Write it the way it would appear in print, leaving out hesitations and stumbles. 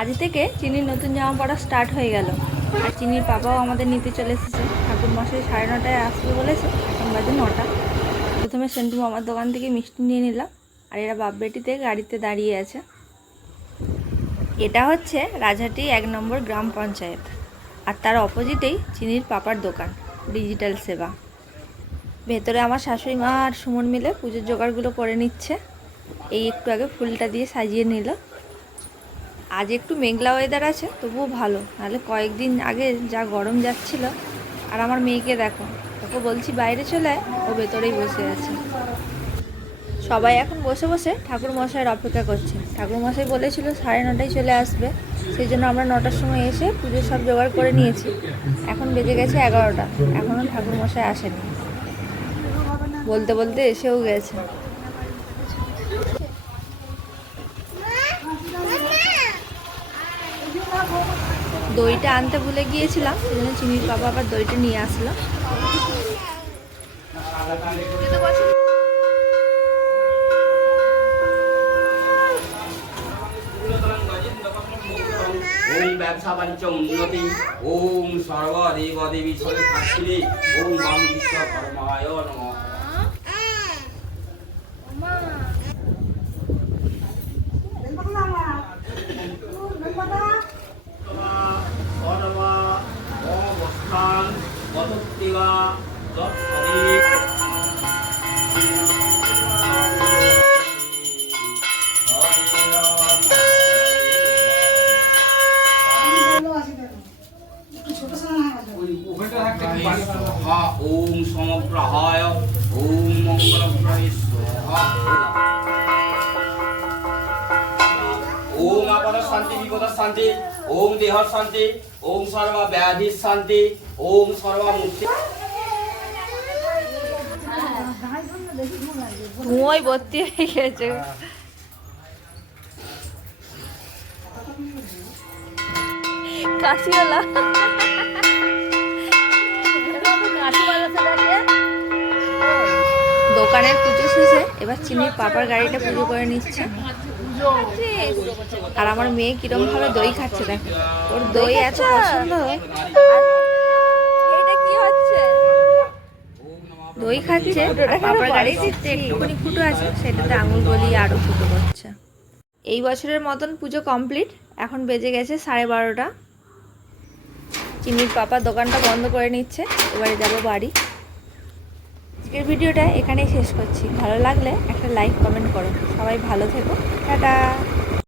আজ থেকে চিনির নতুন জামা পরা স্টার্ট হয়ে গেল। আর চিনির পাপাও আমাদের নিতে চলে এসেছে। ঠাকুর মশাই 9:30টায় আসবে বলেছে, এখন বাজে 9টা। প্রথমে সেন্টু মামার দোকান থেকে মিষ্টি নিয়ে নিলাম, আর এরা বাপ বেটিতে গাড়িতে দাঁড়িয়ে আছে। এটা হচ্ছে রাজহাটি 1 নম্বর গ্রাম পঞ্চায়েত, আর তার অপোজিটেই চিনির পাপার দোকান ডিজিটাল সেবা। ভেতরে আমার শাশুড়ি মা আর সুমন মিলে পুজোর জোগাড়গুলো করে নিচ্ছে। এই একটু আগে ফুলটা দিয়ে সাজিয়ে নিল। আজ একটু মেঘলা ওয়েদার আছে, তবুও ভালো, নাহলে কয়েকদিন আগে যা গরম যাচ্ছিল। আর আমার মেয়েকে দেখো, ওকে বলছি বাইরে চলে আয়, ও ভেতরেই বসে আছে। সবাই এখন বসে বসে ঠাকুর মশাইয়ের অপেক্ষা করছে। ঠাকুর মশাই বলেছিল 9:30টায় চলে আসবে, সেই জন্য আমরা 9টার সময় এসে পুজোর সব জোগাড় করে নিয়েছি। এখন বেজে গেছে 11টা, এখনও ঠাকুর মশাই আসেনি। বলতে বলতে এসেও গেছে। দইটা আনতে ভুলে গিয়েছিলাম, সেই জন্য চিনির বাবা আবার দইটা নিয়ে আসলো। ওম ব্যবসা বাণিজ্য উন্নতি, ওম সর্বদেব দেবী সরস্বতী, ওম বাম বিশ্বকর্মায় নমঃ। অবস্থান গতত্তিবা যৎসদি ওম সমগ্রহায় ওম মঙ্গলপ্রদায় স্বাহা। ওম আপদ শান্তি বিপদ শান্তি, ওম দেহ শান্তি, ওম সর্ব ব্যাধি শান্তি, ওম সর্ব মুক্তি। ধুঁয়োয় ভর্তি হয়ে গেছে। কাশিওলা দোকানের পুজো শেষে এবার চিনির পাপার গাড়িটা পুজো করে নিচ্ছে। আর আমার মেয়ে কিরম ভাবে দই খাচ্ছে দেখো, ওর দই এত পছন্দ। দই খাচ্ছে, পাপার গাড়ি দিচ্ছে, একটুখানি ফুটো আছে, সেটাতে আঙুল গলিয়ে আরো ফুটো করছে। এই বছরের মতন পুজো কমপ্লিট। এখন বেজে গেছে 12:30। চিনির পাপা দোকানটা বন্ধ করে নিচ্ছে, এবারে যাবো বাড়ি। আজকের ভিডিওটা এখানেই শেষ করছি। ভালো লাগলে একটা লাইক কমেন্ট করো। সবাই ভালো থেকো, টাটা।